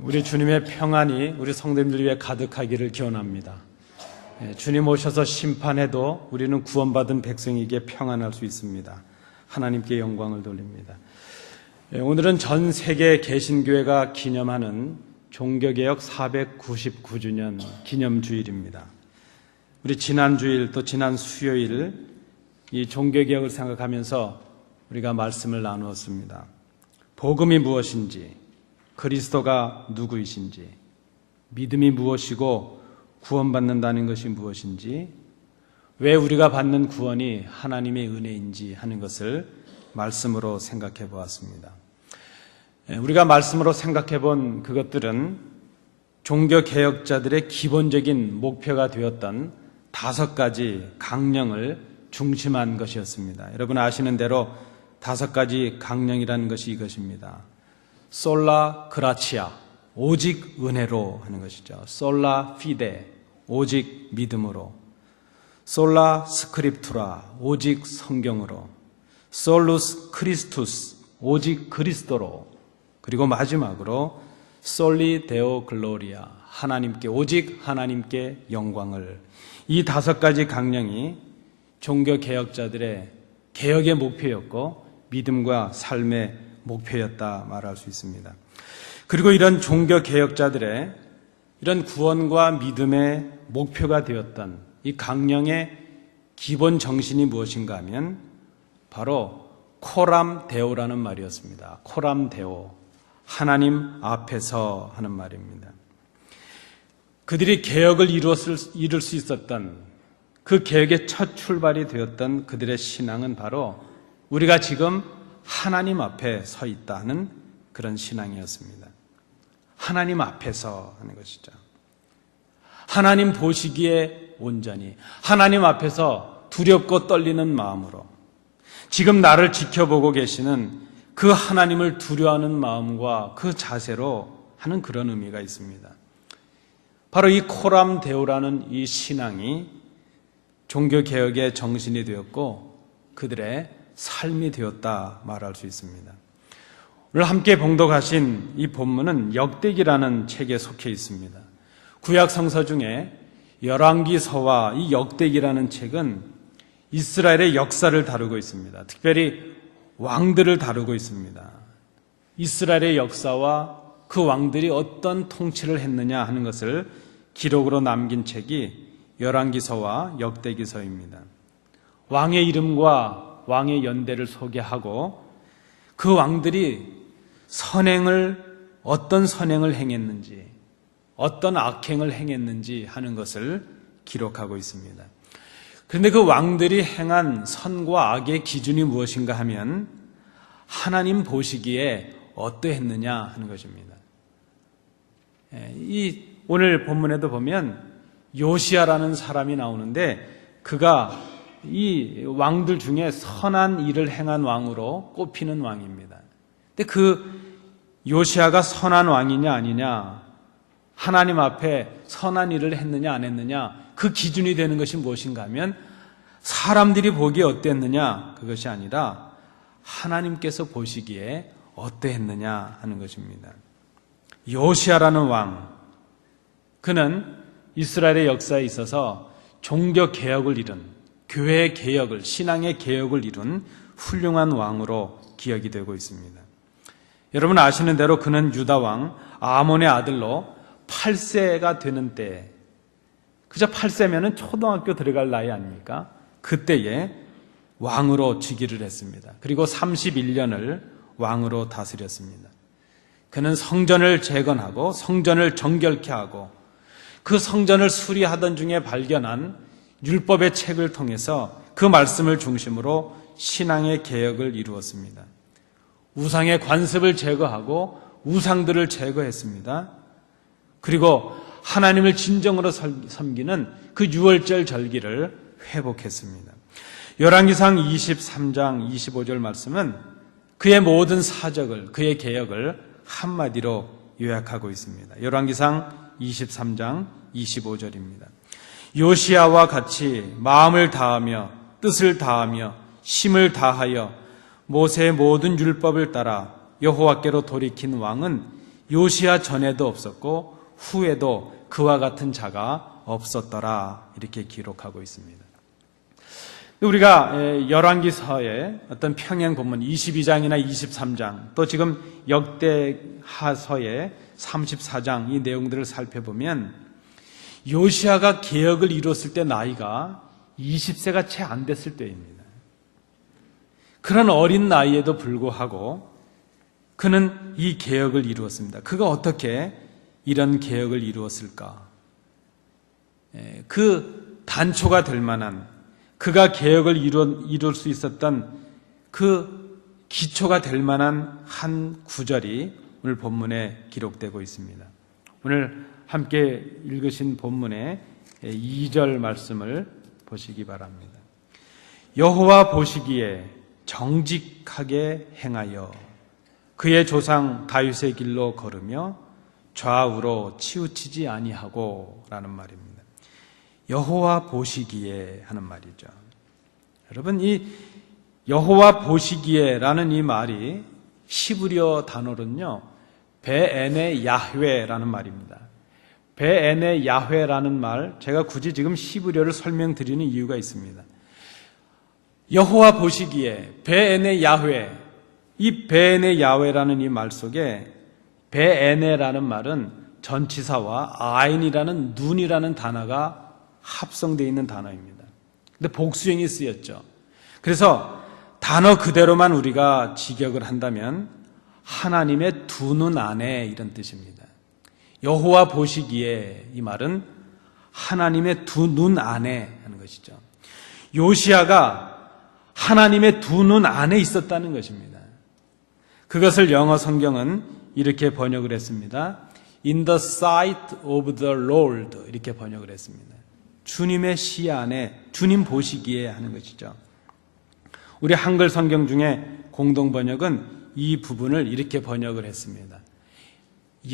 우리 주님의 평안이 우리 성도님들 위해 가득하기를 기원합니다. 주님 오셔서 심판해도 우리는 구원받은 백성에게 평안할 수 있습니다. 하나님께 영광을 돌립니다. 오늘은 전 세계 개신교회가 기념하는 종교개혁 499주년 기념주일입니다. 우리 지난 주일 또 지난 수요일 이 종교개혁을 생각하면서 우리가 말씀을 나누었습니다. 복음이 무엇인지, 그리스도가 누구이신지, 믿음이 무엇이고 구원받는다는 것이 무엇인지, 왜 우리가 받는 구원이 하나님의 은혜인지 하는 것을 말씀으로 생각해 보았습니다. 우리가 말씀으로 생각해 본 그것들은 종교개혁자들의 기본적인 목표가 되었던 5가지 강령을 중심한 것이었습니다. 여러분 아시는 대로 5가지 강령이라는 것이 이것입니다. 솔라 그라치아, 오직 은혜로 하는 것이죠. 솔라 피데, 오직 믿음으로. 솔라 스크립투라, 오직 성경으로. 솔루스 크리스투스, 오직 그리스도로. 그리고 마지막으로 솔리 데오 글로리아, 하나님께, 오직 하나님께 영광을. 이 5가지 강령이 종교개혁자들의 개혁의 목표였고 믿음과 삶의 목표였다 말할 수 있습니다. 그리고 이런 종교개혁자들의 이런 구원과 믿음의 목표가 되었던 이 강령의 기본 정신이 무엇인가 하면 바로 코람 데오라는 말이었습니다. 코람 데오, 하나님 앞에서 하는 말입니다. 그들이 개혁을 이룰 수 있었던 그 개혁의 첫 출발이 되었던 그들의 신앙은 바로 우리가 지금 하나님 앞에 서 있다는 그런 신앙이었습니다. 하나님 앞에서 하는 것이죠. 하나님 보시기에 온전히, 하나님 앞에서 두렵고 떨리는 마음으로, 지금 나를 지켜보고 계시는 그 하나님을 두려워하는 마음과 그 자세로 하는 그런 의미가 있습니다. 바로 이 코람 데오라는 이 신앙이 종교개혁의 정신이 되었고 그들의 삶이 되었다 말할 수 있습니다. 오늘 함께 봉독하신 이 본문은 역대기라는 책에 속해 있습니다. 구약 성서 중에 열왕기서와 이 역대기라는 책은 이스라엘의 역사를 다루고 있습니다. 특별히 왕들을 다루고 있습니다. 이스라엘의 역사와 그 왕들이 어떤 통치를 했느냐 하는 것을 기록으로 남긴 책이 열왕기서와 역대기서입니다. 왕의 이름과 왕의 연대를 소개하고 그 왕들이 어떤 선행을 행했는지, 어떤 악행을 행했는지 하는 것을 기록하고 있습니다. 그런데 그 왕들이 행한 선과 악의 기준이 무엇인가 하면 하나님 보시기에 어떠했느냐 하는 것입니다. 이 오늘 본문에도 보면 요시야라는 사람이 나오는데 그가 이 왕들 중에 선한 일을 행한 왕으로 꼽히는 왕입니다. 근데 그 요시야가 선한 왕이냐 아니냐, 하나님 앞에 선한 일을 했느냐 안 했느냐, 그 기준이 되는 것이 무엇인가 하면 사람들이 보기에 어땠느냐, 그것이 아니라 하나님께서 보시기에 어떠했느냐 하는 것입니다. 요시야라는 왕, 그는 이스라엘의 역사에 있어서 종교 개혁을 이룬, 교회의 개혁을, 신앙의 개혁을 이룬 훌륭한 왕으로 기억이 되고 있습니다. 여러분 아시는 대로 그는 유다 왕 아몬의 아들로 8세가 되는 때, 그저 8세면은 초등학교 들어갈 나이 아닙니까? 그때에 왕으로 즉위를 했습니다. 그리고 31년을 왕으로 다스렸습니다. 그는 성전을 재건하고 성전을 정결케 하고 그 성전을 수리하던 중에 발견한 율법의 책을 통해서 그 말씀을 중심으로 신앙의 개혁을 이루었습니다. 우상의 관습을 제거하고 우상들을 제거했습니다. 그리고 하나님을 진정으로 섬기는 그 유월절 절기를 회복했습니다. 열왕기상 23장 25절 말씀은 그의 모든 사적을, 그의 개혁을 한마디로 요약하고 있습니다. 열왕기상 23장 25절입니다. 요시야와 같이 마음을 다하며 뜻을 다하며 힘을 다하여 모세의 모든 율법을 따라 여호와께로 돌이킨 왕은 요시야 전에도 없었고 후에도 그와 같은 자가 없었더라 이렇게 기록하고 있습니다. 우리가 열왕기서의 어떤 평행 본문 22장이나 23장 또 지금 역대하서의 34장 이 내용들을 살펴보면 요시야가 개혁을 이뤘을 때 나이가 20세가 채 안 됐을 때입니다. 그런 어린 나이에도 불구하고 그는 이 개혁을 이루었습니다. 그가 어떻게 이런 개혁을 이루었을까? 그 단초가 될 만한 그가 개혁을 이룰 수 있었던 그 기초가 될 만한 한 구절이 오늘 본문에 기록되고 있습니다. 오늘 함께 읽으신 본문의 2절 말씀을 보시기 바랍니다. 여호와 보시기에 정직하게 행하여 그의 조상 다윗의 길로 걸으며 좌우로 치우치지 아니하고 라는 말입니다. 여호와 보시기에 하는 말이죠. 여러분, 이 여호와 보시기에 라는 이 말이 히브리어 단어로는요, 베에네 야훼라는 말입니다. 베에네 야훼라는 말, 제가 굳이 지금 히브리어를 설명드리는 이유가 있습니다. 여호와 보시기에 베에네 야훼, 이 베에네 야훼라는 이 말 속에 베에네라는 말은 전치사와 아인이라는 눈이라는 단어가 합성되어 있는 단어입니다. 근데 복수형이 쓰였죠. 그래서 단어 그대로만 우리가 직역을 한다면 하나님의 두 눈 안에 이런 뜻입니다. 여호와 보시기에 이 말은 하나님의 두 눈 안에 하는 것이죠. 요시야가 하나님의 두 눈 안에 있었다는 것입니다. 그것을 영어 성경은 이렇게 번역을 했습니다. In the sight of the Lord 이렇게 번역을 했습니다. 주님의 시야 안에 주님 보시기에 하는 것이죠. 우리 한글 성경 중에 공동 번역은 이 부분을 이렇게 번역을 했습니다.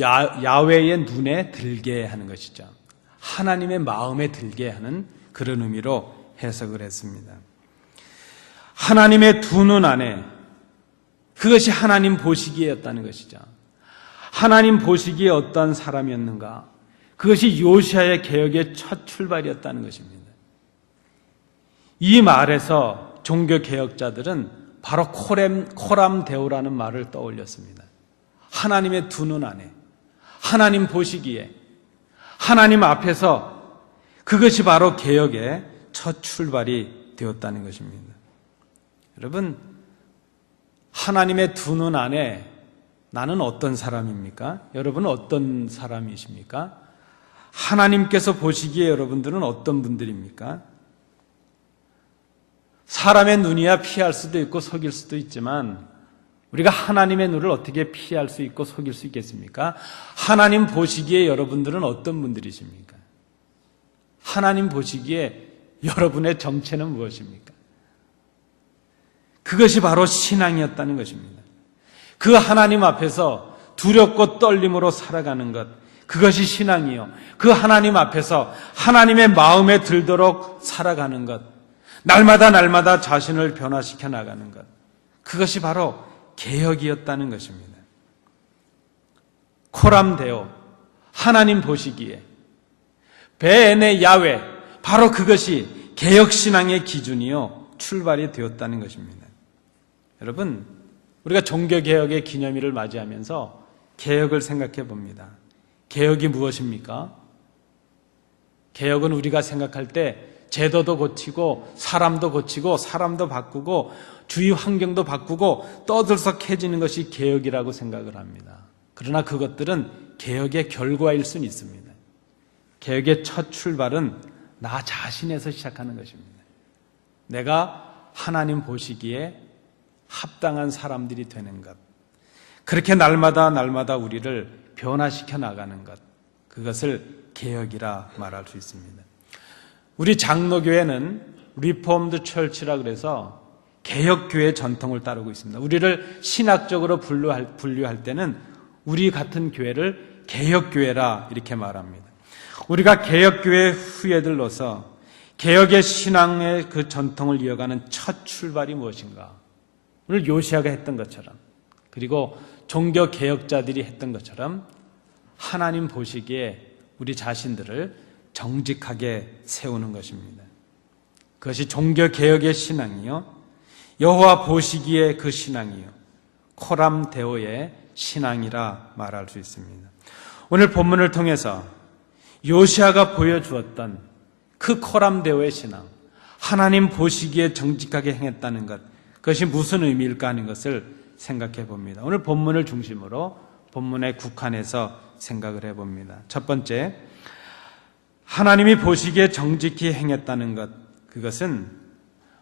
야훼의 눈에 들게 하는 것이죠. 하나님의 마음에 들게 하는 그런 의미로 해석을 했습니다. 하나님의 두 눈 안에 그것이 하나님 보시기에였다는 것이죠. 하나님 보시기에 어떤 사람이었는가? 그것이 요시야의 개혁의 첫 출발이었다는 것입니다. 이 말에서 종교개혁자들은 바로 코람데오라는 말을 떠올렸습니다. 하나님의 두 눈 안에, 하나님 보시기에, 하나님 앞에서 그것이 바로 개혁의 첫 출발이 되었다는 것입니다. 여러분, 하나님의 두 눈 안에 나는 어떤 사람입니까? 여러분은 어떤 사람이십니까? 하나님께서 보시기에 여러분들은 어떤 분들입니까? 사람의 눈이야 피할 수도 있고 속일 수도 있지만 우리가 하나님의 눈을 어떻게 피할 수 있고 속일 수 있겠습니까? 하나님 보시기에 여러분들은 어떤 분들이십니까? 하나님 보시기에 여러분의 정체는 무엇입니까? 그것이 바로 신앙이었다는 것입니다. 그 하나님 앞에서 두렵고 떨림으로 살아가는 것, 그것이 신앙이요. 그 하나님 앞에서 하나님의 마음에 들도록 살아가는 것, 날마다 자신을 변화시켜 나가는 것, 그것이 바로 개혁이었다는 것입니다. 코람데오, 하나님 보시기에, 베에네 야훼, 바로 그것이 개혁신앙의 기준이요 출발이 되었다는 것입니다. 여러분, 우리가 종교개혁의 기념일을 맞이하면서 개혁을 생각해 봅니다. 개혁이 무엇입니까? 개혁은 우리가 생각할 때 제도도 고치고 사람도 고치고 사람도 바꾸고 주위 환경도 바꾸고 떠들썩해지는 것이 개혁이라고 생각을 합니다. 그러나 그것들은 개혁의 결과일 수는 있습니다. 개혁의 첫 출발은 나 자신에서 시작하는 것입니다. 내가 하나님 보시기에 합당한 사람들이 되는 것, 그렇게 날마다 우리를 변화시켜 나가는 것, 그것을 개혁이라 말할 수 있습니다. 우리 장로교회는 리폼드 철치라 그래서 개혁교회 전통을 따르고 있습니다. 우리를 신학적으로 분류할 때는 우리 같은 교회를 개혁교회라 이렇게 말합니다. 우리가 개혁교회 후예들로서 개혁의 신앙의 그 전통을 이어가는 첫 출발이 무엇인가? 오늘 요시야가 했던 것처럼, 그리고 종교 개혁자들이 했던 것처럼 하나님 보시기에 우리 자신들을 정직하게 세우는 것입니다. 그것이 종교 개혁의 신앙이요, 여호와 보시기에 그 신앙이요, 코람 데오의 신앙이라 말할 수 있습니다. 오늘 본문을 통해서 요시아가 보여주었던 그 코람 데오의 신앙, 하나님 보시기에 정직하게 행했다는 것, 그것이 무슨 의미일까 하는 것을 생각해 봅니다. 오늘 본문을 중심으로 본문에 국한해서 생각을 해봅니다. 첫 번째, 하나님이 보시기에 정직히 행했다는 것, 그것은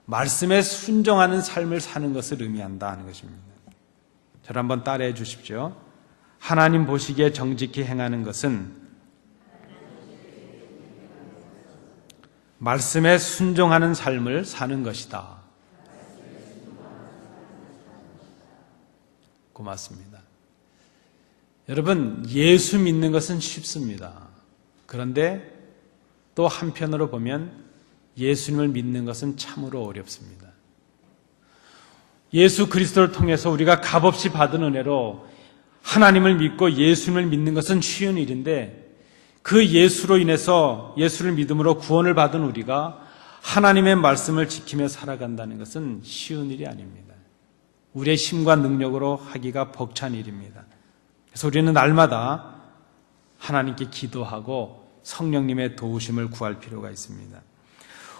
말씀에 순종하는 삶을 사는 것을 의미한다 하는 것입니다. 저를 한번 따라해 주십시오. 하나님 보시기에 정직히 행하는 것은 말씀에 순종하는 삶을 사는 것이다. 고맙습니다. 여러분, 예수 믿는 것은 쉽습니다. 그런데 또 한편으로 보면 예수님을 믿는 것은 참으로 어렵습니다. 예수 그리스도를 통해서 우리가 값없이 받은 은혜로 하나님을 믿고 예수님을 믿는 것은 쉬운 일인데, 그 예수로 인해서 예수를 믿음으로 구원을 받은 우리가 하나님의 말씀을 지키며 살아간다는 것은 쉬운 일이 아닙니다. 우리의 힘과 능력으로 하기가 벅찬 일입니다. 그래서 우리는 날마다 하나님께 기도하고 성령님의 도우심을 구할 필요가 있습니다.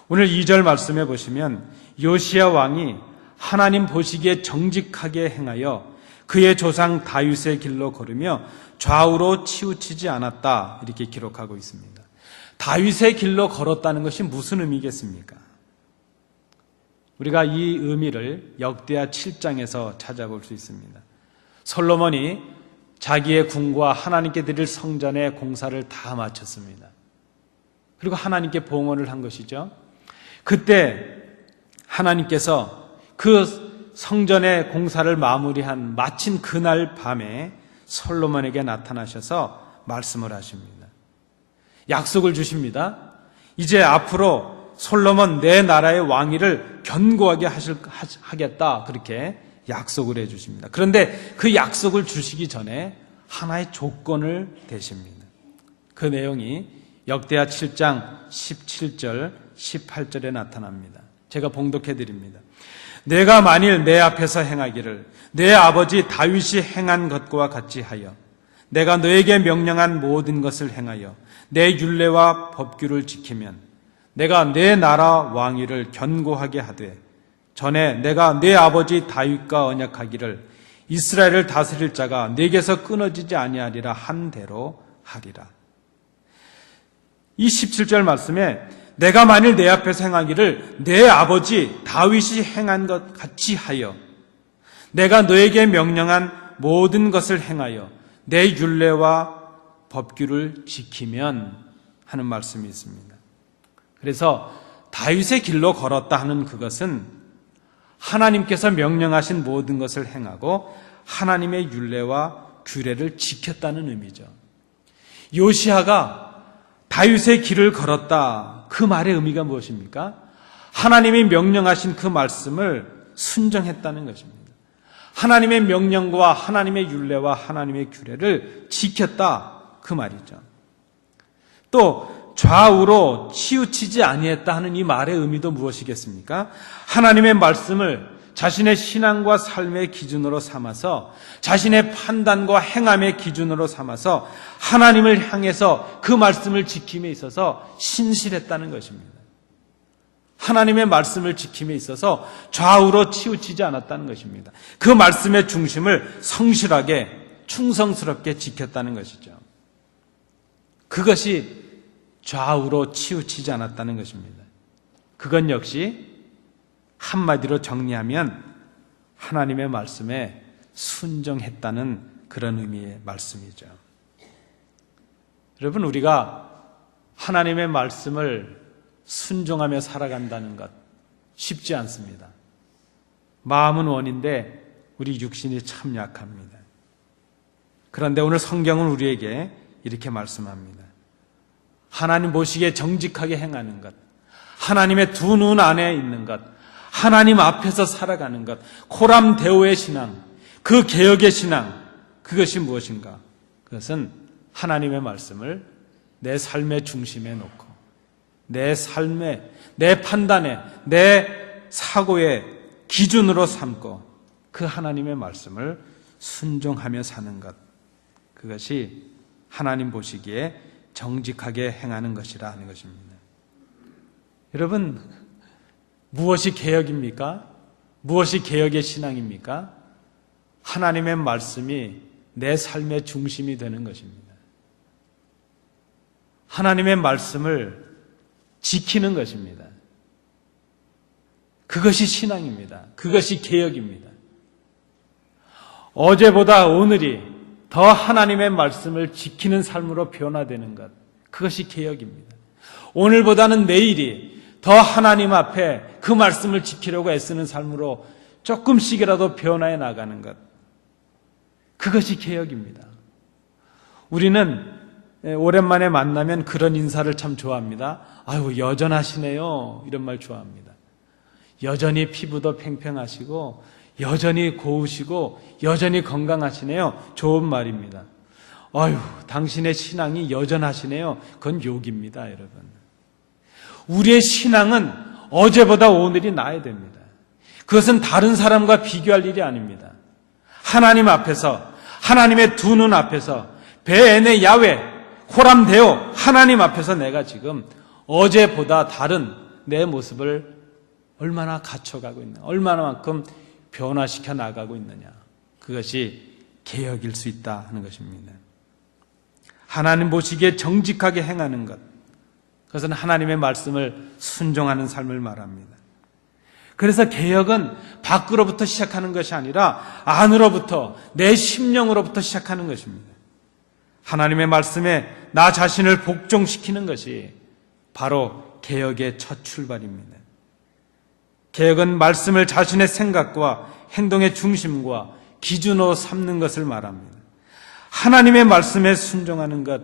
오늘 2절 말씀해 보시면 요시야 왕이 하나님 보시기에 정직하게 행하여 그의 조상 다윗의 길로 걸으며 좌우로 치우치지 않았다, 이렇게 기록하고 있습니다. 다윗의 길로 걸었다는 것이 무슨 의미겠습니까? 우리가 이 의미를 역대하 7장에서 찾아볼 수 있습니다. 솔로몬이 자기의 궁과 하나님께 드릴 성전의 공사를 다 마쳤습니다. 그리고 하나님께 봉헌을 한 것이죠. 그때 하나님께서 그 성전의 공사를 마친 그날 밤에 솔로몬에게 나타나셔서 말씀을 하십니다. 약속을 주십니다. 이제 앞으로 솔로몬 내 나라의 왕위를 견고하게 하겠다, 그렇게 약속을 해 주십니다. 그런데 그 약속을 주시기 전에 하나의 조건을 대십니다. 그 내용이 역대하 7장 17절 18절에 나타납니다. 제가 봉독해 드립니다. 내가 만일 내 앞에서 행하기를 내 아버지 다윗이 행한 것과 같이 하여 내가 너에게 명령한 모든 것을 행하여 내 율례와 법규를 지키면 내가 내 나라 왕위를 견고하게 하되 전에 내가 내 아버지 다윗과 언약하기를 이스라엘을 다스릴 자가 내게서 끊어지지 아니하리라 한 대로 하리라. 이 17절 말씀에 내가 만일 내 앞에서 행하기를 내 아버지 다윗이 행한 것 같이 하여 내가 너에게 명령한 모든 것을 행하여 내 율례와 법규를 지키면 하는 말씀이 있습니다. 그래서 다윗의 길로 걸었다 하는 그것은 하나님께서 명령하신 모든 것을 행하고 하나님의 율례와 규례를 지켰다는 의미죠. 요시아가 다윗의 길을 걸었다, 그 말의 의미가 무엇입니까? 하나님이 명령하신 그 말씀을 순종했다는 것입니다. 하나님의 명령과 하나님의 율례와 하나님의 규례를 지켰다, 그 말이죠. 또 좌우로 치우치지 아니했다 하는 이 말의 의미도 무엇이겠습니까? 하나님의 말씀을 자신의 신앙과 삶의 기준으로 삼아서 자신의 판단과 행함의 기준으로 삼아서 하나님을 향해서 그 말씀을 지킴에 있어서 신실했다는 것입니다. 하나님의 말씀을 지킴에 있어서 좌우로 치우치지 않았다는 것입니다. 그 말씀의 중심을 성실하게 충성스럽게 지켰다는 것이죠. 그것이 좌우로 치우치지 않았다는 것입니다. 그건 역시 한마디로 정리하면 하나님의 말씀에 순종했다는 그런 의미의 말씀이죠. 여러분, 우리가 하나님의 말씀을 순종하며 살아간다는 것 쉽지 않습니다. 마음은 원인데 우리 육신이 참 약합니다. 그런데 오늘 성경은 우리에게 이렇게 말씀합니다. 하나님 보시기에 정직하게 행하는 것, 하나님의 두 눈 안에 있는 것, 하나님 앞에서 살아가는 것, 코람 데오의 신앙, 그 개혁의 신앙, 그것이 무엇인가? 그것은 하나님의 말씀을 내 삶의 중심에 놓고 내 삶에, 내 판단에, 내 사고의 기준으로 삼고 그 하나님의 말씀을 순종하며 사는 것, 그것이 하나님 보시기에 정직하게 행하는 것이라 하는 것입니다. 여러분, 무엇이 개혁입니까? 무엇이 개혁의 신앙입니까? 하나님의 말씀이 내 삶의 중심이 되는 것입니다. 하나님의 말씀을 지키는 것입니다. 그것이 신앙입니다. 그것이 개혁입니다. 어제보다 오늘이 더 하나님의 말씀을 지키는 삶으로 변화되는 것, 그것이 개혁입니다. 오늘보다는 내일이 더 하나님 앞에 그 말씀을 지키려고 애쓰는 삶으로 조금씩이라도 변화해 나가는 것, 그것이 개혁입니다. 우리는 오랜만에 만나면 그런 인사를 참 좋아합니다. 아유, 여전하시네요. 이런 말 좋아합니다. 여전히 피부도 팽팽하시고 여전히 고우시고 여전히 건강하시네요. 좋은 말입니다. 아유, 당신의 신앙이 여전하시네요. 그건 욕입니다, 여러분. 우리의 신앙은 어제보다 오늘이 나아야 됩니다. 그것은 다른 사람과 비교할 일이 아닙니다. 하나님 앞에서, 하나님의 두 눈 앞에서, 베에네 야훼 호람데오 하나님 앞에서 내가 지금 어제보다 다른 내 모습을 얼마나 갖춰가고 있느냐, 얼마나만큼 변화시켜 나가고 있느냐, 그것이 개혁일 수 있다 하는 것입니다. 하나님 보시기에 정직하게 행하는 것, 그것은 하나님의 말씀을 순종하는 삶을 말합니다. 그래서 개혁은 밖으로부터 시작하는 것이 아니라 안으로부터, 내 심령으로부터 시작하는 것입니다. 하나님의 말씀에 나 자신을 복종시키는 것이 바로 개혁의 첫 출발입니다. 개혁은 말씀을 자신의 생각과 행동의 중심과 기준으로 삼는 것을 말합니다. 하나님의 말씀에 순종하는 것,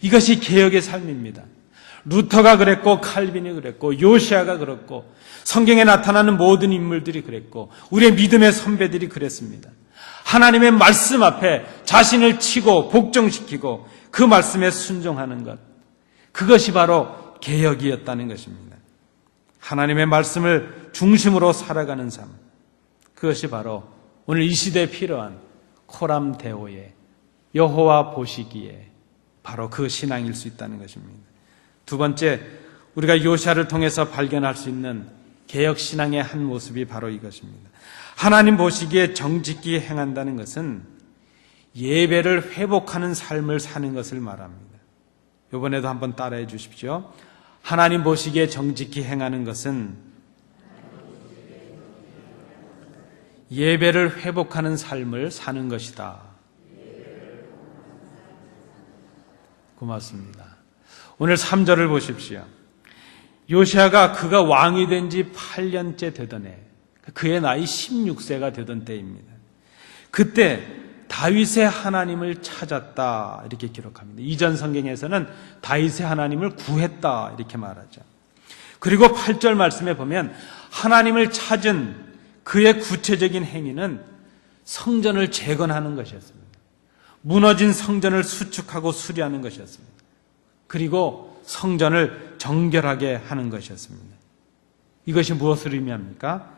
이것이 개혁의 삶입니다. 루터가 그랬고, 칼빈이 그랬고, 요시아가 그랬고, 성경에 나타나는 모든 인물들이 그랬고, 우리의 믿음의 선배들이 그랬습니다. 하나님의 말씀 앞에 자신을 치고 복종시키고 그 말씀에 순종하는 것, 그것이 바로 개혁이었다는 것입니다. 하나님의 말씀을 중심으로 살아가는 삶, 그것이 바로 오늘 이 시대에 필요한 코람데오의 여호와 보시기에 바로 그 신앙일 수 있다는 것입니다. 두 번째, 우리가 요시아를 통해서 발견할 수 있는 개혁신앙의 한 모습이 바로 이것입니다. 하나님 보시기에 정직히 행한다는 것은 예배를 회복하는 삶을 사는 것을 말합니다. 이번에도 한번 따라해 주십시오. 하나님 보시기에 정직히 행하는 것은 예배를 회복하는 삶을 사는 것이다. 고맙습니다. 오늘 3절을 보십시오. 요시아가 그가 왕이 된 지 8년째 되던 해, 그의 나이 16세가 되던 때입니다. 그때 다윗의 하나님을 찾았다 이렇게 기록합니다. 이전 성경에서는 다윗의 하나님을 구했다 이렇게 말하죠. 그리고 8절 말씀에 보면 하나님을 찾은 그의 구체적인 행위는 성전을 재건하는 것이었습니다. 무너진 성전을 수축하고 수리하는 것이었습니다. 그리고 성전을 정결하게 하는 것이었습니다. 이것이 무엇을 의미합니까?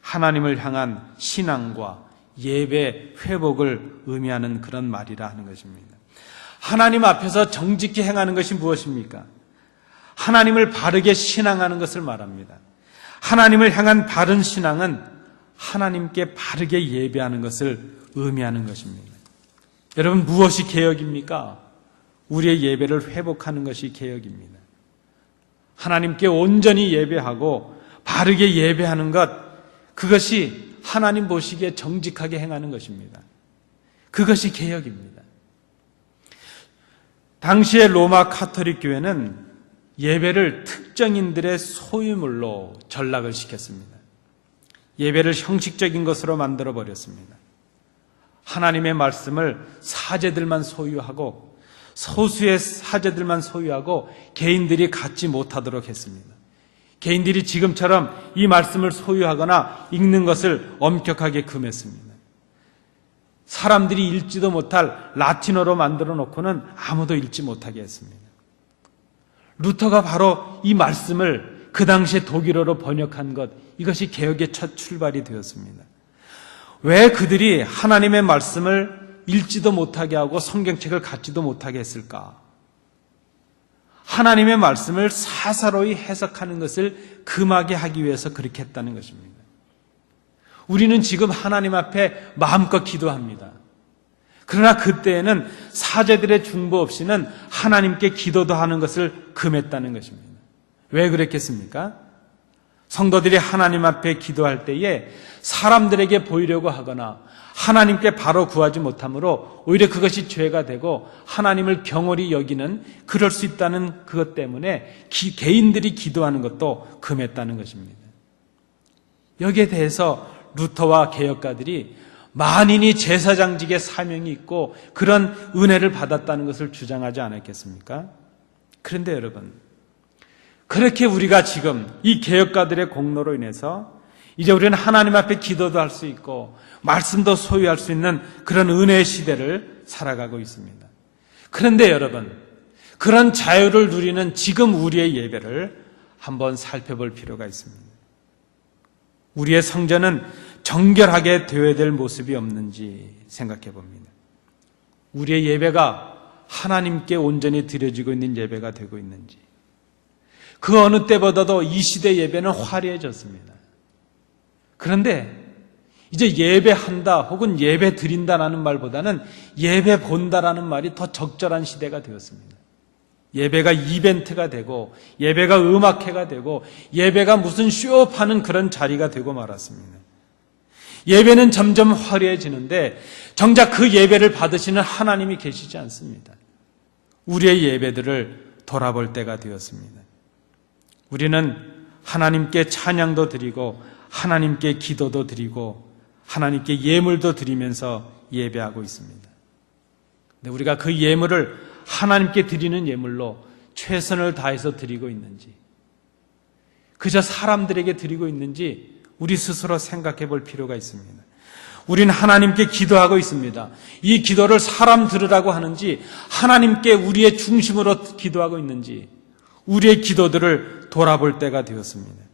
하나님을 향한 신앙과 예배 회복을 의미하는 그런 말이라 하는 것입니다. 하나님 앞에서 정직히 행하는 것이 무엇입니까? 하나님을 바르게 신앙하는 것을 말합니다. 하나님을 향한 바른 신앙은 하나님께 바르게 예배하는 것을 의미하는 것입니다. 여러분, 무엇이 개혁입니까? 우리의 예배를 회복하는 것이 개혁입니다. 하나님께 온전히 예배하고 바르게 예배하는 것, 그것이 하나님 보시기에 정직하게 행하는 것입니다. 그것이 개혁입니다. 당시의 로마 카톨릭 교회는 예배를 특정인들의 소유물로 전락을 시켰습니다. 예배를 형식적인 것으로 만들어 버렸습니다. 하나님의 말씀을 사제들만 소유하고 소수의 사제들만 소유하고 개인들이 갖지 못하도록 했습니다. 개인들이 지금처럼 이 말씀을 소유하거나 읽는 것을 엄격하게 금했습니다. 사람들이 읽지도 못할 라틴어로 만들어 놓고는 아무도 읽지 못하게 했습니다. 루터가 바로 이 말씀을 그 당시에 독일어로 번역한 것, 이것이 개혁의 첫 출발이 되었습니다. 왜 그들이 하나님의 말씀을 읽지도 못하게 하고 성경책을 갖지도 못하게 했을까? 하나님의 말씀을 사사로이 해석하는 것을 금하게 하기 위해서 그렇게 했다는 것입니다. 우리는 지금 하나님 앞에 마음껏 기도합니다. 그러나 그때에는 사제들의 중보 없이는 하나님께 기도도 하는 것을 금했다는 것입니다. 왜 그랬겠습니까? 성도들이 하나님 앞에 기도할 때에 사람들에게 보이려고 하거나 하나님께 바로 구하지 못하므로 오히려 그것이 죄가 되고 하나님을 경홀히 여기는, 그럴 수 있다는 그것 때문에 개인들이 기도하는 것도 금했다는 것입니다. 여기에 대해서 루터와 개혁가들이 만인이 제사장직의 사명이 있고 그런 은혜를 받았다는 것을 주장하지 않았겠습니까? 그런데 여러분, 그렇게 우리가 지금 이 개혁가들의 공로로 인해서 이제 우리는 하나님 앞에 기도도 할 수 있고 말씀도 소유할 수 있는 그런 은혜의 시대를 살아가고 있습니다. 그런데 여러분, 그런 자유를 누리는 지금 우리의 예배를 한번 살펴볼 필요가 있습니다. 우리의 성전은 정결하게 되어야 될 모습이 없는지 생각해 봅니다. 우리의 예배가 하나님께 온전히 드려지고 있는 예배가 되고 있는지. 그 어느 때보다도 이 시대 예배는 화려해졌습니다. 그런데 이제 예배한다 혹은 예배 드린다라는 말보다는 예배 본다라는 말이 더 적절한 시대가 되었습니다. 예배가 이벤트가 되고 예배가 음악회가 되고 예배가 무슨 쇼업하는 그런 자리가 되고 말았습니다. 예배는 점점 화려해지는데 정작 그 예배를 받으시는 하나님이 계시지 않습니다. 우리의 예배들을 돌아볼 때가 되었습니다. 우리는 하나님께 찬양도 드리고 하나님께 기도도 드리고 하나님께 예물도 드리면서 예배하고 있습니다. 근데 우리가 그 예물을 하나님께 드리는 예물로 최선을 다해서 드리고 있는지, 그저 사람들에게 드리고 있는지 우리 스스로 생각해 볼 필요가 있습니다. 우리는 하나님께 기도하고 있습니다. 이 기도를 사람 들으라고 하는지 하나님께 우리의 중심으로 기도하고 있는지 우리의 기도들을 돌아볼 때가 되었습니다.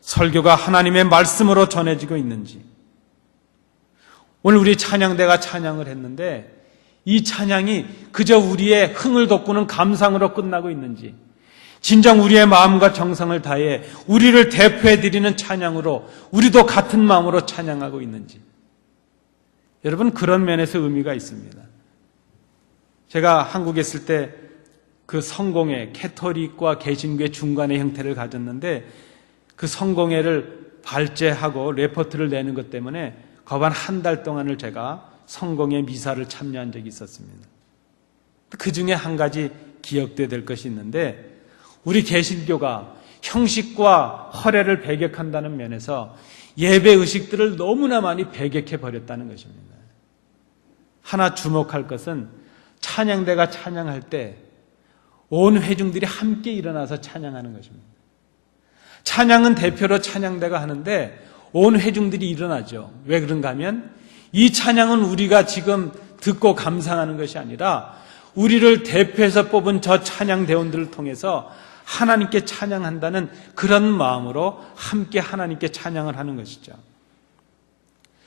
설교가 하나님의 말씀으로 전해지고 있는지, 오늘 우리 찬양대가 찬양을 했는데 이 찬양이 그저 우리의 흥을 돋구는 감상으로 끝나고 있는지, 진정 우리의 마음과 정성을 다해 우리를 대표해드리는 찬양으로 우리도 같은 마음으로 찬양하고 있는지, 여러분, 그런 면에서 의미가 있습니다. 제가 한국에 있을 때 그 성공회, 캐토릭과 개신교의 중간의 형태를 가졌는데 그 성공회를 발제하고 레포트를 내는 것 때문에 거반 한 달 동안을 제가 성공회 미사를 참여한 적이 있었습니다. 그 중에 한 가지 기억돼야 될 것이 있는데, 우리 개신교가 형식과 허례를 배격한다는 면에서 예배 의식들을 너무나 많이 배격해 버렸다는 것입니다. 하나 주목할 것은 찬양대가 찬양할 때 온 회중들이 함께 일어나서 찬양하는 것입니다. 찬양은 대표로 찬양대가 하는데 온 회중들이 일어나죠. 왜 그런가 하면 이 찬양은 우리가 지금 듣고 감상하는 것이 아니라 우리를 대표해서 뽑은 저 찬양대원들을 통해서 하나님께 찬양한다는 그런 마음으로 함께 하나님께 찬양을 하는 것이죠.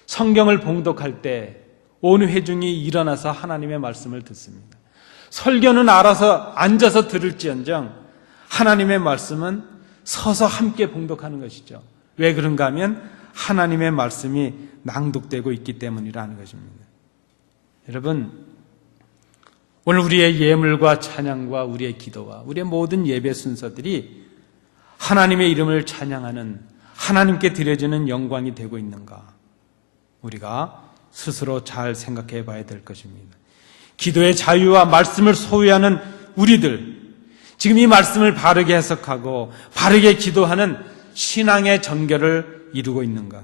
성경을 봉독할 때 온 회중이 일어나서 하나님의 말씀을 듣습니다. 설교는 알아서 앉아서 들을지언정 하나님의 말씀은 서서 함께 봉독하는 것이죠. 왜 그런가 하면 하나님의 말씀이 낭독되고 있기 때문이라는 것입니다. 여러분, 오늘 우리의 예물과 찬양과 우리의 기도와 우리의 모든 예배 순서들이 하나님의 이름을 찬양하는, 하나님께 드려지는 영광이 되고 있는가, 우리가 스스로 잘 생각해 봐야 될 것입니다. 기도의 자유와 말씀을 소유하는 우리들, 지금 이 말씀을 바르게 해석하고 바르게 기도하는 신앙의 정결을 이루고 있는가?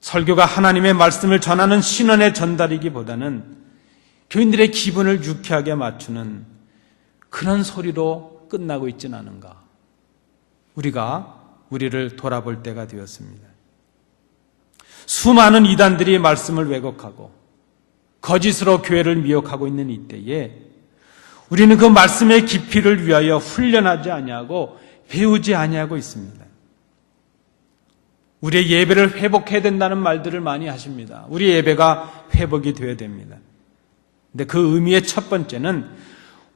설교가 하나님의 말씀을 전하는 신원의 전달이기보다는 교인들의 기분을 유쾌하게 맞추는 그런 소리로 끝나고 있지는 않은가? 우리가 우리를 돌아볼 때가 되었습니다. 수많은 이단들이 말씀을 왜곡하고 거짓으로 교회를 미혹하고 있는 이때에 우리는 그 말씀의 깊이를 위하여 훈련하지 아니하고 배우지 아니하고 있습니다. 우리의 예배를 회복해야 된다는 말들을 많이 하십니다. 우리 예배가 회복이 되어야 됩니다. 근데 그 의미의 첫 번째는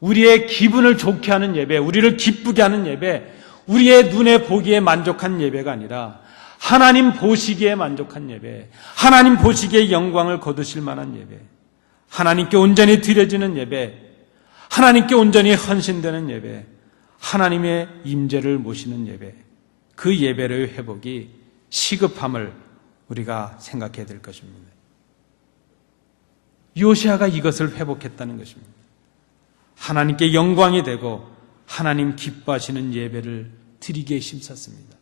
우리의 기분을 좋게 하는 예배, 우리를 기쁘게 하는 예배, 우리의 눈에 보기에 만족한 예배가 아니라 하나님 보시기에 만족한 예배, 하나님 보시기에 영광을 거두실 만한 예배, 하나님께 온전히 드려지는 예배, 하나님께 온전히 헌신되는 예배, 하나님의 임재를 모시는 예배, 그 예배의 회복이 시급함을 우리가 생각해야 될 것입니다. 요시아가 이것을 회복했다는 것입니다. 하나님께 영광이 되고 하나님 기뻐하시는 예배를 드리기에 힘썼습니다.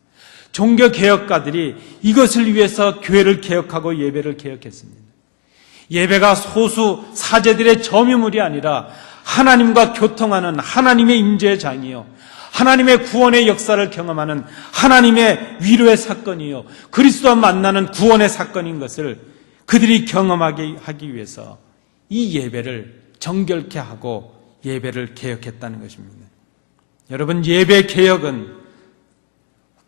종교개혁가들이 이것을 위해서 교회를 개혁하고 예배를 개혁했습니다. 예배가 소수 사제들의 점유물이 아니라 하나님과 교통하는 하나님의 임재의 장이요, 하나님의 구원의 역사를 경험하는 하나님의 위로의 사건이요, 그리스도와 만나는 구원의 사건인 것을 그들이 경험하게 하기 위해서 이 예배를 정결케 하고 예배를 개혁했다는 것입니다. 여러분, 예배 개혁은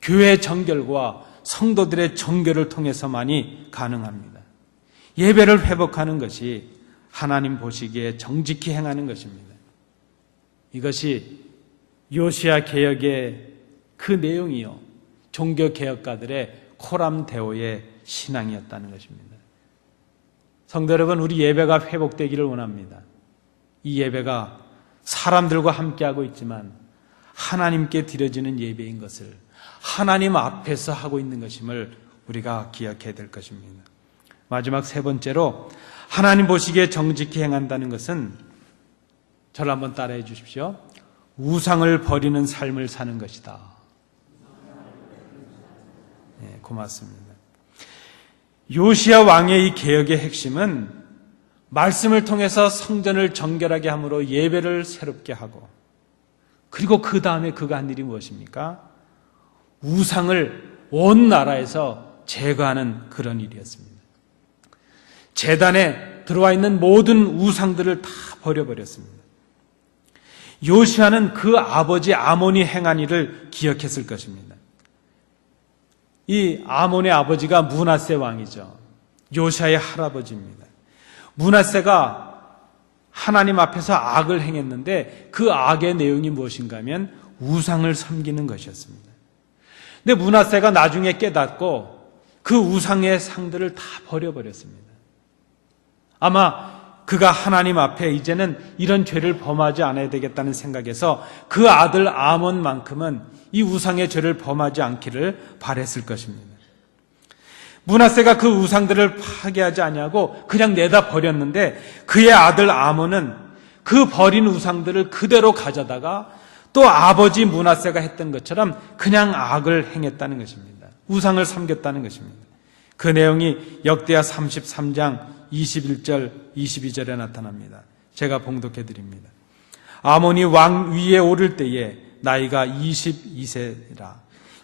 교회 정결과 성도들의 정결을 통해서만이 가능합니다. 예배를 회복하는 것이 하나님 보시기에 정직히 행하는 것입니다. 이것이 요시야 개혁의 그 내용이요, 종교개혁가들의 코람데오의 신앙이었다는 것입니다. 성도 여러분, 우리 예배가 회복되기를 원합니다. 이 예배가 사람들과 함께하고 있지만 하나님께 드려지는 예배인 것을 하나님 앞에서 하고 있는 것임을 우리가 기억해야 될 것입니다. 마지막 세 번째로 하나님 보시기에 정직히 행한다는 것은, 저를 한번 따라해 주십시오. 우상을 버리는 삶을 사는 것이다. 네, 고맙습니다. 요시야 왕의 이 개혁의 핵심은 말씀을 통해서 성전을 정결하게 함으로 예배를 새롭게 하고, 그리고 그 다음에 그가 한 일이 무엇입니까? 우상을 온 나라에서 제거하는 그런 일이었습니다. 제단에 들어와 있는 모든 우상들을 다 버려버렸습니다. 요시아는 그 아버지 아몬이 행한 일을 기억했을 것입니다. 이 아몬의 아버지가 므낫세 왕이죠. 요시아의 할아버지입니다. 므낫세가 하나님 앞에서 악을 행했는데 그 악의 내용이 무엇인가 하면 우상을 섬기는 것이었습니다. 근데 므낫세가 나중에 깨닫고 그 우상의 상들을 다 버려버렸습니다. 아마 그가 하나님 앞에 이제는 이런 죄를 범하지 않아야 되겠다는 생각에서 그 아들 아몬만큼은 이 우상의 죄를 범하지 않기를 바랬을 것입니다. 므낫세가 그 우상들을 파괴하지 아니하고 그냥 내다 버렸는데 그의 아들 아몬은 그 버린 우상들을 그대로 가져다가 또 아버지 므낫세가 했던 것처럼 그냥 악을 행했다는 것입니다. 우상을 섬겼다는 것입니다. 그 내용이 역대하 33장 21절, 22절에 나타납니다. 제가 봉독해 드립니다. 아몬이 왕 위에 오를 때에 나이가 22세라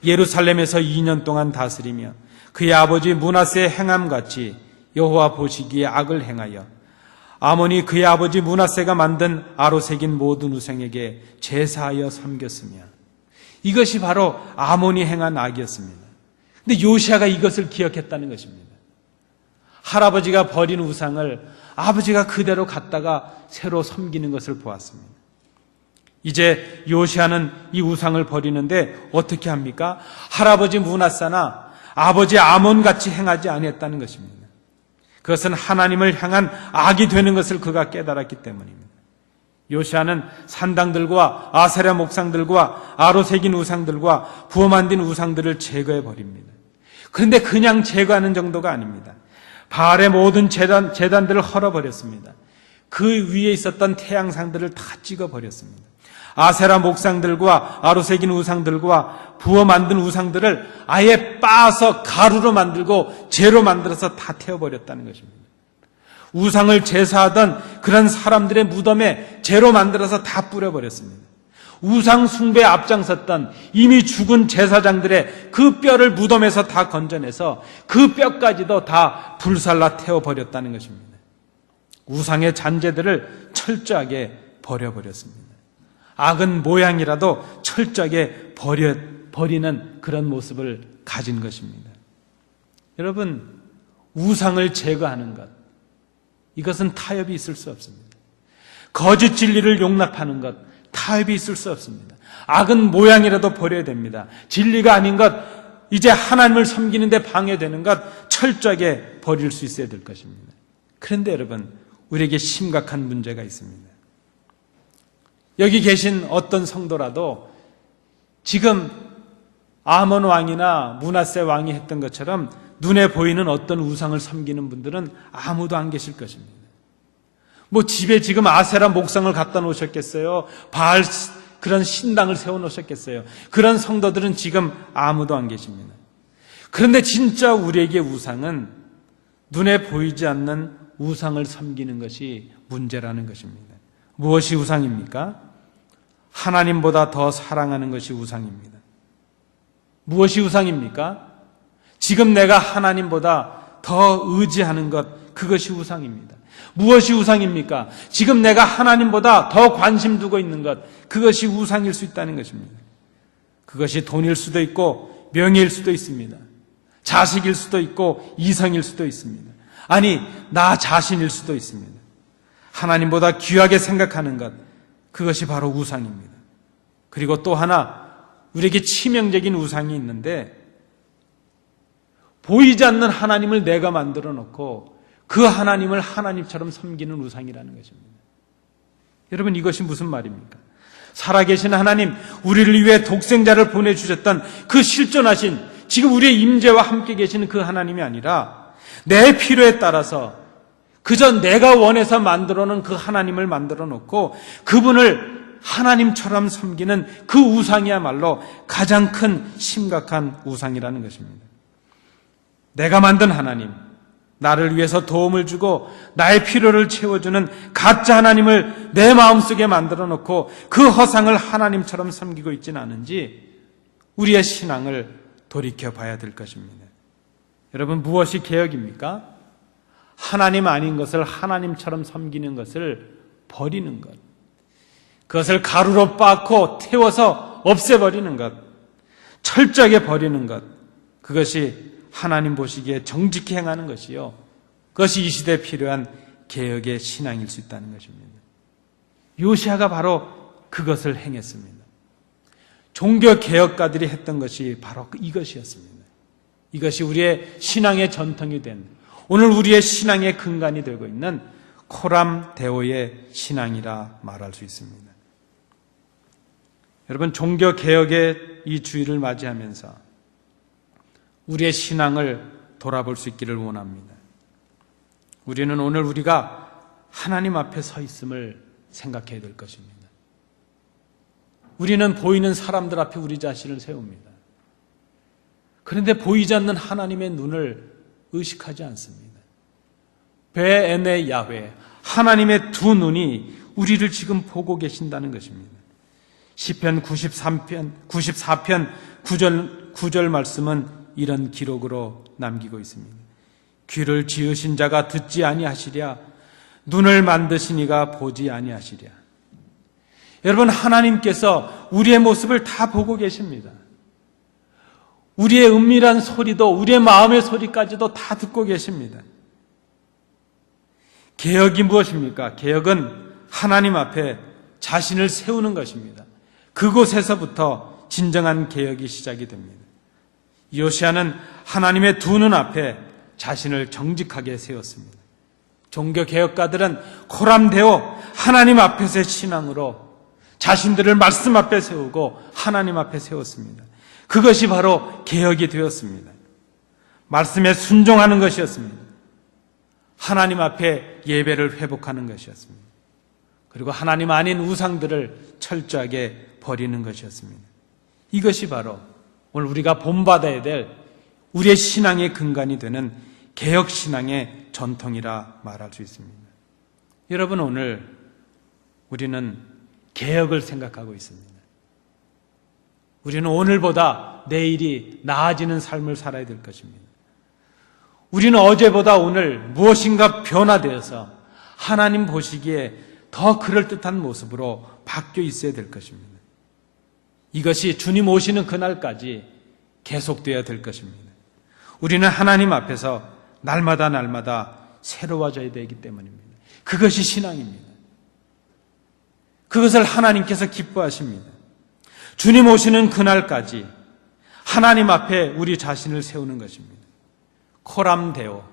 예루살렘에서 2년 동안 다스리며 그의 아버지 므낫세의 행함같이 여호와 보시기에 악을 행하여 아몬이 그의 아버지 므낫세가 만든 아로새긴 모든 우상에게 제사하여 섬겼으며, 이것이 바로 아몬이 행한 악이었습니다. 근데 요시아가 이것을 기억했다는 것입니다. 할아버지가 버린 우상을 아버지가 그대로 갖다가 새로 섬기는 것을 보았습니다. 이제 요시아는 이 우상을 버리는데 어떻게 합니까? 할아버지 므낫세나 아버지 아몬같이 행하지 아니했다는 것입니다. 그것은 하나님을 향한 악이 되는 것을 그가 깨달았기 때문입니다. 요시아는 산당들과 아세라 목상들과 아로새긴 우상들과 부어 만든 우상들을 제거해 버립니다. 그런데 그냥 제거하는 정도가 아닙니다. 바알의 모든 제단들을 헐어버렸습니다. 그 위에 있었던 태양상들을 다 찍어버렸습니다. 아세라 목상들과 아로새긴 우상들과 부어 만든 우상들을 아예 빻아서 가루로 만들고 재로 만들어서 다 태워버렸다는 것입니다. 우상을 제사하던 그런 사람들의 무덤에 재로 만들어서 다 뿌려버렸습니다. 우상 숭배에 앞장섰던 이미 죽은 제사장들의 그 뼈를 무덤에서 다 건져내서 그 뼈까지도 다 불살라 태워버렸다는 것입니다. 우상의 잔재들을 철저하게 버려버렸습니다. 악은 모양이라도 철저하게 버리는 그런 모습을 가진 것입니다. 여러분, 우상을 제거하는 것, 이것은 타협이 있을 수 없습니다. 거짓 진리를 용납하는 것, 타협이 있을 수 없습니다. 악은 모양이라도 버려야 됩니다. 진리가 아닌 것, 이제 하나님을 섬기는 데 방해되는 것 철저하게 버릴 수 있어야 될 것입니다. 그런데 여러분, 우리에게 심각한 문제가 있습니다. 여기 계신 어떤 성도라도 지금 아몬 왕이나 므낫세 왕이 했던 것처럼 눈에 보이는 어떤 우상을 섬기는 분들은 아무도 안 계실 것입니다. 뭐 집에 지금 아세라 목상을 갖다 놓으셨겠어요? 바알 그런 신당을 세워 놓으셨겠어요? 그런 성도들은 지금 아무도 안 계십니다. 그런데 진짜 우리에게 우상은 눈에 보이지 않는 우상을 섬기는 것이 문제라는 것입니다. 무엇이 우상입니까? 하나님보다 더 사랑하는 것이 우상입니다. 무엇이 우상입니까? 지금 내가 하나님보다 더 의지하는 것, 그것이 우상입니다. 무엇이 우상입니까? 지금 내가 하나님보다 더 관심 두고 있는 것, 그것이 우상일 수 있다는 것입니다. 그것이 돈일 수도 있고 명예일 수도 있습니다. 자식일 수도 있고 이성일 수도 있습니다. 아니, 나 자신일 수도 있습니다. 하나님보다 귀하게 생각하는 것, 그것이 바로 우상입니다. 그리고 또 하나, 우리에게 치명적인 우상이 있는데, 보이지 않는 하나님을 내가 만들어 놓고 그 하나님을 하나님처럼 섬기는 우상이라는 것입니다. 여러분, 이것이 무슨 말입니까? 살아계신 하나님, 우리를 위해 독생자를 보내주셨던 그 실존하신, 지금 우리의 임재와 함께 계시는 그 하나님이 아니라 내 필요에 따라서 그저 내가 원해서 만들어 놓은 그 하나님을 만들어 놓고 그분을 하나님처럼 섬기는 그 우상이야말로 가장 큰 심각한 우상이라는 것입니다. 내가 만든 하나님, 나를 위해서 도움을 주고 나의 필요를 채워주는 가짜 하나님을 내 마음속에 만들어 놓고 그 허상을 하나님처럼 섬기고 있지는 않은지 우리의 신앙을 돌이켜 봐야 될 것입니다. 여러분, 무엇이 개혁입니까? 하나님 아닌 것을 하나님처럼 섬기는 것을 버리는 것, 그것을 가루로 빻고 태워서 없애버리는 것, 철저하게 버리는 것, 그것이 하나님 보시기에 정직히 행하는 것이요, 그것이 이 시대에 필요한 개혁의 신앙일 수 있다는 것입니다. 요시아가 바로 그것을 행했습니다. 종교개혁가들이 했던 것이 바로 이것이었습니다. 이것이 우리의 신앙의 전통이 된, 오늘 우리의 신앙의 근간이 되고 있는 코람데오의 신앙이라 말할 수 있습니다. 여러분, 종교개혁의 이 주일을 맞이하면서 우리의 신앙을 돌아볼 수 있기를 원합니다. 우리는 오늘 우리가 하나님 앞에 서 있음을 생각해야 될 것입니다. 우리는 보이는 사람들 앞에 우리 자신을 세웁니다. 그런데 보이지 않는 하나님의 눈을 의식하지 않습니다. 베에네 야훼, 하나님의 두 눈이 우리를 지금 보고 계신다는 것입니다. 시편 94편 9절 말씀은 이런 기록으로 남기고 있습니다. 귀를 지으신 자가 듣지 아니하시랴, 눈을 만드신 이가 보지 아니하시랴. 여러분, 하나님께서 우리의 모습을 다 보고 계십니다. 우리의 은밀한 소리도, 우리의 마음의 소리까지도 다 듣고 계십니다. 개혁이 무엇입니까? 개혁은 하나님 앞에 자신을 세우는 것입니다. 그곳에서부터 진정한 개혁이 시작이 됩니다. 요시아는 하나님의 두 눈 앞에 자신을 정직하게 세웠습니다. 종교개혁가들은 코람데오, 하나님 앞에서의 신앙으로 자신들을 말씀 앞에 세우고 하나님 앞에 세웠습니다. 그것이 바로 개혁이 되었습니다. 말씀에 순종하는 것이었습니다. 하나님 앞에 예배를 회복하는 것이었습니다. 그리고 하나님 아닌 우상들을 철저하게 버리는 것이었습니다. 이것이 바로 오늘 우리가 본받아야 될 우리의 신앙의 근간이 되는 개혁신앙의 전통이라 말할 수 있습니다. 여러분, 오늘 우리는 개혁을 생각하고 있습니다. 우리는 오늘보다 내일이 나아지는 삶을 살아야 될 것입니다. 우리는 어제보다 오늘 무엇인가 변화되어서 하나님 보시기에 더 그럴듯한 모습으로 바뀌어 있어야 될 것입니다. 이것이 주님 오시는 그날까지 계속되어야 될 것입니다. 우리는 하나님 앞에서 날마다 새로워져야 되기 때문입니다. 그것이 신앙입니다. 그것을 하나님께서 기뻐하십니다. 주님 오시는 그날까지 하나님 앞에 우리 자신을 세우는 것입니다. 코람데오,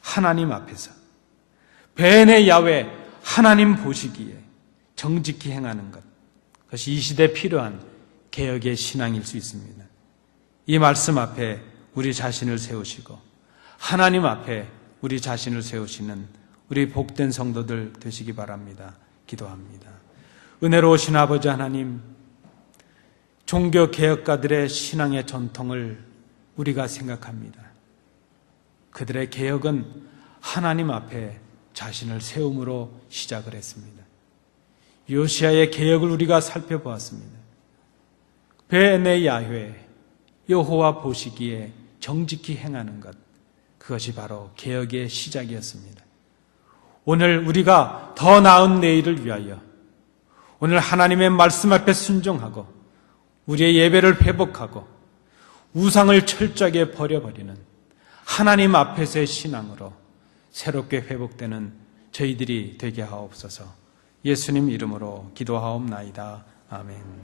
하나님 앞에서 베네 야훼, 하나님 보시기에 정직히 행하는 것, 그것이 이 시대에 필요한 개혁의 신앙일 수 있습니다. 이 말씀 앞에 우리 자신을 세우시고 하나님 앞에 우리 자신을 세우시는 우리 복된 성도들 되시기 바랍니다. 기도합니다. 은혜로우신 아버지 하나님, 종교개혁가들의 신앙의 전통을 우리가 생각합니다. 그들의 개혁은 하나님 앞에 자신을 세움으로 시작을 했습니다. 요시야의 개혁을 우리가 살펴보았습니다. 베네 야훼, 여호와 보시기에 정직히 행하는 것, 그것이 바로 개혁의 시작이었습니다. 오늘 우리가 더 나은 내일을 위하여 오늘 하나님의 말씀 앞에 순종하고 우리의 예배를 회복하고 우상을 철저하게 버려버리는 하나님 앞에서의 신앙으로 새롭게 회복되는 저희들이 되게 하옵소서. 예수님 이름으로 기도하옵나이다. 아멘.